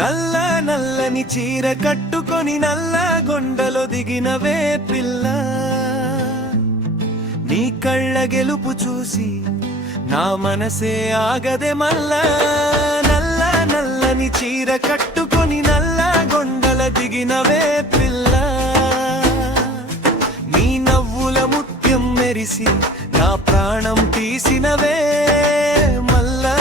నల్ల నల్లని చీర కట్టుకొని నల్ల గొండలో దిగినవే పిల్ల, నీ కళ్ళ గెలుపు చూసి నా మనసే ఆగదే మల్లా. నల్ల నల్లని చీర కట్టుకొని నల్ల గొండల దిగినవే పిల్ల, నీ నవ్వుల ముత్యం మెరిసి నా ప్రాణం తీసినవే మల్లా.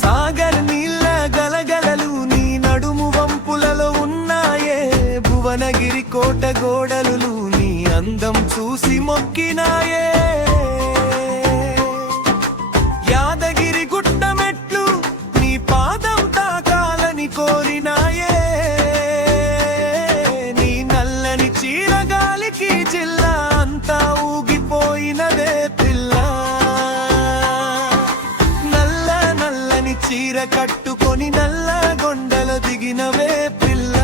సాగర్ నీళ్ళ గలగలలు నీ నడుము వంపులలో ఉన్నాయే, భువనగిరి కోట గోడలు నీ అందం చూసి మొక్కినాయే. యాదగిరి గుట్ట మెట్లు నీ పాదం తాకాలని కోరినాయే, నీ నల్లని చీర గాలికి జిల్లా అంతా ఊగిపోయినదే పిల్ల. నల్ల నల్లని చీర కట్టుకొని నల్ల గొండలో దిగినవే పిల్ల,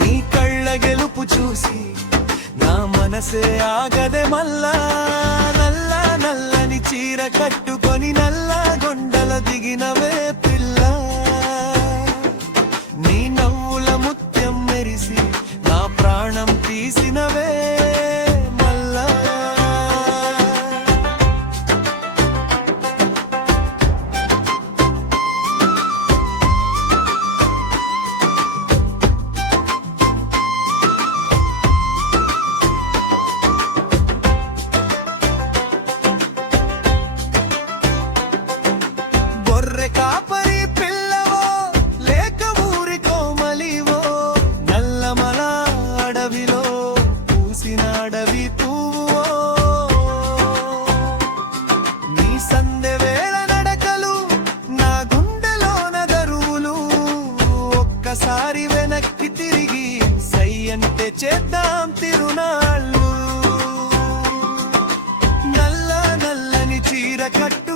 నీ కళ్ళ గెలుపు చూసి నా మనసే ఆగదే మల్లా. నల్ల నల్లని చీర కట్టుకొని నల్ల గొండల దిగినవే పిల్ల, నీ నవ్వుల ముత్యం మెరిసి నా ప్రాణం తీసినవే మల్లా. గొర్రె కాపరి పిల్లవో లేక ఊరి కోమలివో, నల్లమల అడవిలో పూసిన అడవి పువ్వో, నీ సందె వేళ నడకలు నా గుండెలోన దరువులు, ఒక్కసారి వెనక్కి తిరిగి సై అంటే చేద్దాం తిరునాళ్ళు. నల్ల నల్లని చీర కట్టు